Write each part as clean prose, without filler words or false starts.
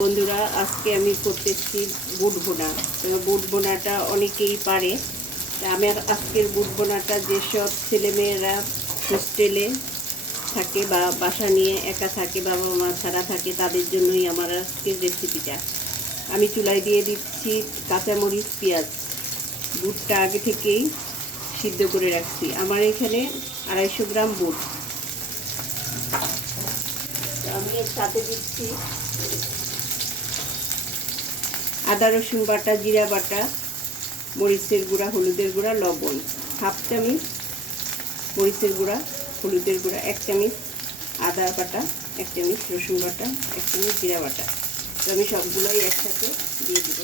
বন্ধুরা, আজকে আমি করতেছি বুট ভুনা। বুট ভুনাটা অনেকেই পারে। আমি আজকের বুট ভুনাটা যেসব ছেলেমেয়েরা হোস্টেলে থাকে বা বাসা নিয়ে একা থাকে, বাবা মা ছাড়া থাকে, তাদের জন্যই আমার আজকের রেসিপিটা। আমি চুলায় দিয়ে দিচ্ছি কাঁচামরিচ, পেঁয়াজ। বুটটা আগে থেকেই সিদ্ধ করে রাখছি। আমার এখানে 250 গ্রাম বুট। আমি এর সাথে দিচ্ছি আদা রসুন বাটা, জিরা বাটা, মরিচের গুঁড়া, হলুদের গুঁড়া, লবণ 1/2 চামচ, মরিচের গুঁড়া, হলুদের গুঁড়া 1 চামচ, আদা বাটা 1 চামচ, রসুন বাটা 1 চামচ, জিরা বাটা। তো আমি সবগুলোই একসাথে দিয়ে দিব।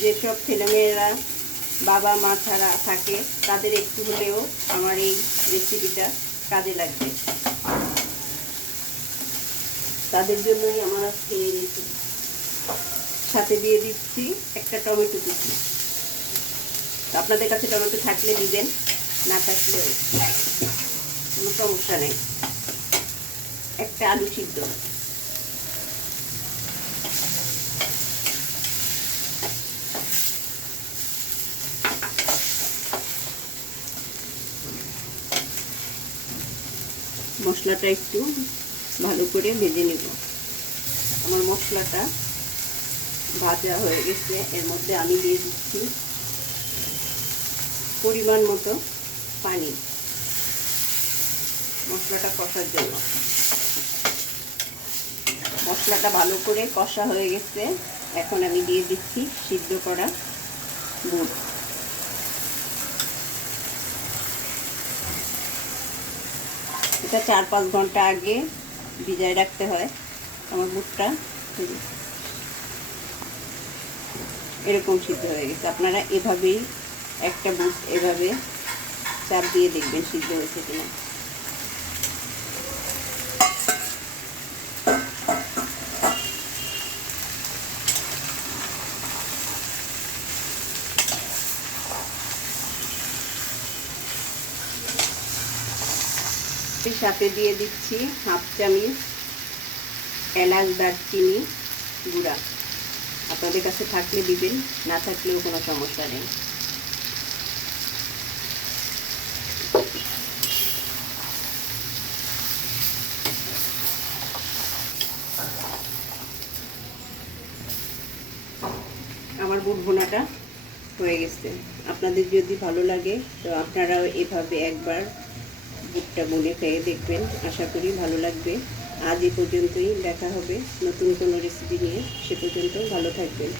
যেসব ছেলেমেয়েরা বাবা মা ছাড়া থাকে, তাদের একটু হলেও আমার এই রেসিপিটা কাজে লাগবে। তাদের জন্যই আমার আজকে এই রেসিপি। সাথে দিয়ে দিচ্ছি একটা টমেটো কুচি। আপনাদের কাছে টমেটো থাকলে দিবেন, না থাকলে কোনো সমস্যা নেই। একটা আলু সিদ্ধ, মশলাটা একটু ভালো করে ভেজে নেব। আমার মশলাটা ভাজা হয়ে গেছে। এর মধ্যে আমি দিয়ে দিচ্ছি পরিমাণ মতো পানি মশলাটা কষার জন্য। মশলাটা ভালো করে কষা হয়ে গেছে। এখন আমি দিয়ে দিচ্ছি সিদ্ধ করা বুট। এটা 4-5 ঘন্টা আগে ভিজায় রাখতে হয়। আমার বুটটা এরকম সিদ্ধ হয়ে গেছে। আপনারা এভাবেই একটা বুট এভাবে চাপ দিয়ে দেখবেন সিদ্ধ হয়েছে কিনা। সাথে দিয়ে দিচ্ছি 1/2 চামচ এলাচ, দারচিনি গুঁড়া। আপনাদের কাছে থাকলে দিবেন, না থাকলেও কোনো সমস্যা নেই। আমার বুট ভুনাটা হয়ে গেছে। আপনাদের যদি ভালো লাগে তো আপনারাও এভাবে একবার বুটটা বুনে খেয়ে দেখবেন। আশা করি ভালো লাগবে। আজ এ পর্যন্তই। দেখা হবে নতুন কোনো রেসিপি নিয়ে। সে পর্যন্ত ভালো থাকবেন।